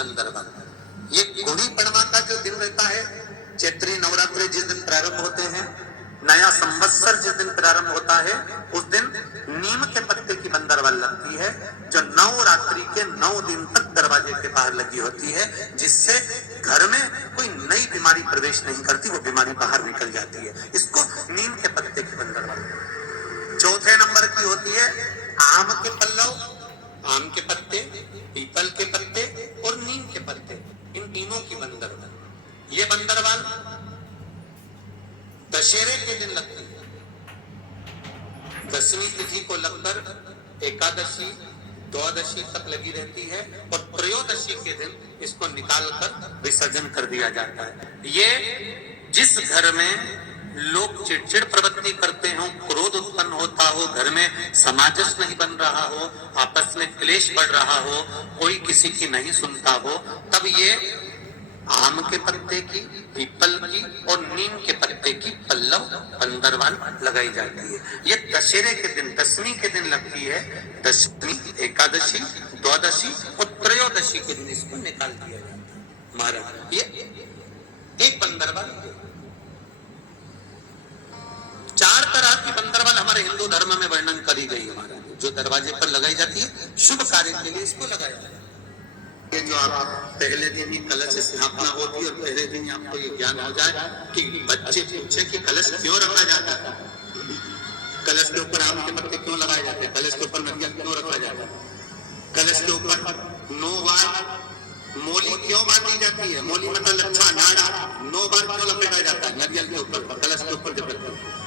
बंदरवाल। ये गुड़ी पड़वा का जो दिन रहता है, चैत्री नवरात्रि जिस दिन प्रारंभ होते हैं, नया संवत्सर जिस दिन प्रारंभ होता है, उस दिन नीम के पत्ते की बंदरवाल लगती है, जो नवरात्रि के 9 दिन तक दरवाजे के बाहर लगी होती है, जिससे घर में कोई नई बीमारी प्रवेश नहीं करती, वो बीमारी बाहर निकल जाती है। इसको नीम के पत्ते की बंदरवाल। चौथे नंबर की होती है आम के पल्लव, आम के पत्ते, पीपल के पत्ते और नीम के पत्ते, इन तीनों की बंदरवाल। ये बंदरवाल दशहरे के दिन लगती है। दसवीं तिथि को लगकर एकादशी द्वादशी तक लगी रहती है और त्रयोदशी के दिन इसको निकालकर विसर्जन कर दिया जाता है। ये जिस घर में लोग चिड़चिड़ प्रवृत्ति करते हो, क्रोध उत्पन्न होता हो, घर में सामंजस्य नहीं बन रहा हो, आपस में क्लेश बढ़ रहा हो, कोई किसी की नहीं सुनता हो, तब ये आम के पत्ते की, पीपल की और नीम के पत्ते की पल्लव बंदरवाल लगाई जाती है। ये दशहरे के दिन, दसवीं के दिन लगती है। दशमी, एकादशी, द्वादशी और त्रयोदशी के दिन इसको निकाल दिया जाता है। महाराज, ये एक बंदरवाल। 4 तरह की बंदरवाल हमारे हिंदू धर्म में वर्णन करी गई है महाराज, जो दरवाजे पर लगाई जाती है, शुभ कार्य के लिए इसको लगाया जाता है। ये जो आप पहले दिन ही कलश स्थापना होती है और पहले दिन ही आपको ये ज्ञान हो जाए कि बच्चे पूछे कि कलश क्यों रखा जाता है, कलश के ऊपर आम के पत्ते क्यों लगाए जाते हैं, कलश के ऊपर नारियल क्यों रखा जाता है, कलश के ऊपर 9 बार मोली क्यों बांधी जाती है, मोली मतलब लच्छा नाड़ा 9 बार क्यों लपेटा जाता है नारियल के ऊपर, कलश के ऊपर जब रखते हैं।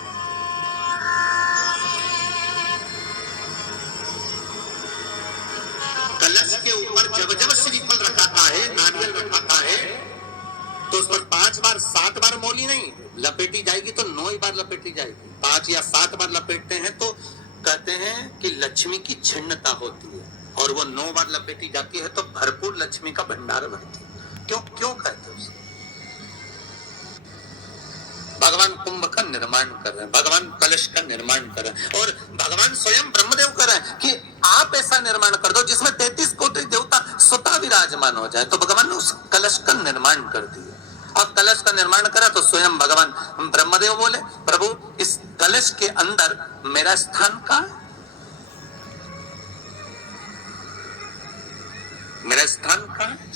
कलश के ऊपर जब श्रीफल रखाता है, नारियल रखाता है, तो उस पर 5 बार 7 बार मोली नहीं लपेटी जाएगी, तो 9 बार लपेटी जाएगी। 5 या 7 बार लपेटते हैं तो कहते हैं कि लक्ष्मी की छिन्नता होती है, और वो 9 बार लपेटी जाती है तो भरपूर लक्ष्मी का भंडार भरती है। क्यों क्यों कहते हैं उसे? भगवान कुंभ का निर्माण कर रहे हैं, भगवान कलश का निर्माण कर रहे हैं, और भगवान स्वयं ब्रह्मदेव कर रहे हैं कि आप ऐसा निर्माण कर दो जिसमें 33 कोटि देवता स्वतः विराजमान हो जाए। तो भगवान ने उस कलश का निर्माण कर दिया। अब कलश का निर्माण करा तो स्वयं भगवान ब्रह्मदेव बोले, प्रभु इस कलश के अंदर मेरा स्थान कहाँ है, मेरा स्थान कहाँ है?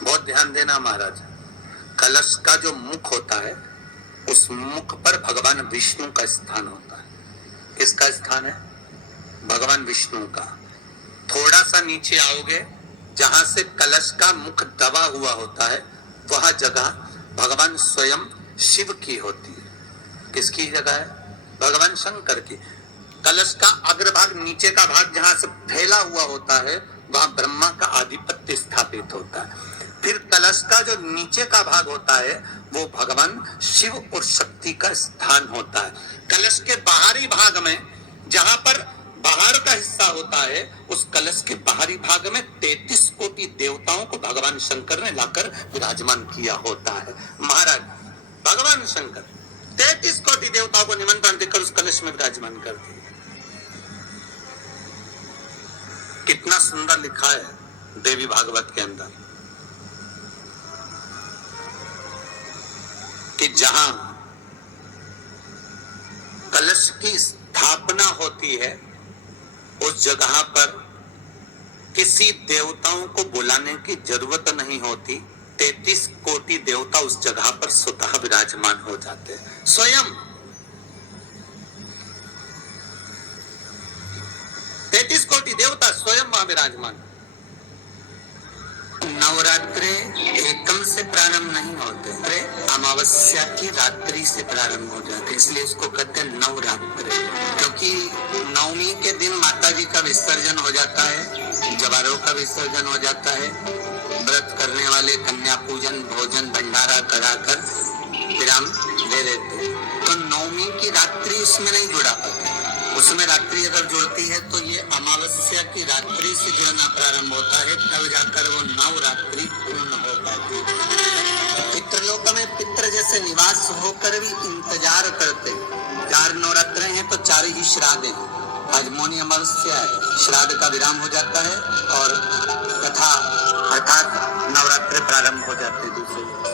बहुत ध्यान देना महाराज, कलश का जो मुख होता है, उस मुख पर भगवान विष्णु का स्थान होता है। किसका स्थान है? भगवान विष्णु का। थोड़ा सा नीचे आओगे, जहां से कलश का मुख दबा हुआ होता है, वह जगह भगवान स्वयं शिव की होती है। किसकी जगह है? भगवान शंकर की। कलश का अग्रभाग, नीचे का भाग जहां से फैला हुआ होता है, वहां ब्रह्मा का आधिपत्य स्थापित होता है। फिर कलश का जो नीचे का भाग होता है, वो भगवान शिव और शक्ति का स्थान होता है। कलश के बाहरी भाग में, जहां पर बाहर का हिस्सा होता है, उस कलश के बाहरी भाग में 33 कोटि देवताओं को भगवान शंकर ने लाकर विराजमान किया होता है। महाराज, भगवान शंकर 33 कोटि देवताओं को निमंत्रण देकर उस कलश में विराजमान कर दिया। कितना सुंदर लिखा है देवी भागवत के अंदर कि जहां कलश की स्थापना होती है, उस जगह पर किसी देवताओं को बुलाने की जरूरत नहीं होती। 33 कोटि देवता उस जगह पर स्वतः विराजमान हो जाते हैं। स्वयं 33 कोटि देवता स्वयं वहां विराजमान। नवरात्रि एकम से प्रारंभ नहीं होते, अरे अमावस्या की रात्रि से प्रारंभ हो जाते, इसलिए उसको कहते हैं नवरात्रि। क्योंकि नवमी के दिन माता जी का विसर्जन हो जाता है, जवारों का विसर्जन हो जाता है। व्रत करने वाले कन्या पूजन, भोजन, भंडारा कराकर विराम दे देते। तो नवमी की रात्रि उसमें नहीं जुड़ा पाता, उसमें रात्रि अगर जुड़ती है तो ये अमावस्या की रात्रि से जुड़ना प्रारंभ होता है, तब जाकर वो नवरात्रि पूर्ण हो पाती है। पितृलोक में पितृ जैसे से निवास होकर भी इंतजार करते। 4 नवरात्र हैं तो 4 ही श्राद्ध हैं। आज मौनी अमावस्या है, श्राद्ध का विराम हो जाता है और कथा अर्थात नवरात्र प्रारंभ हो जाते हैं दूसरे।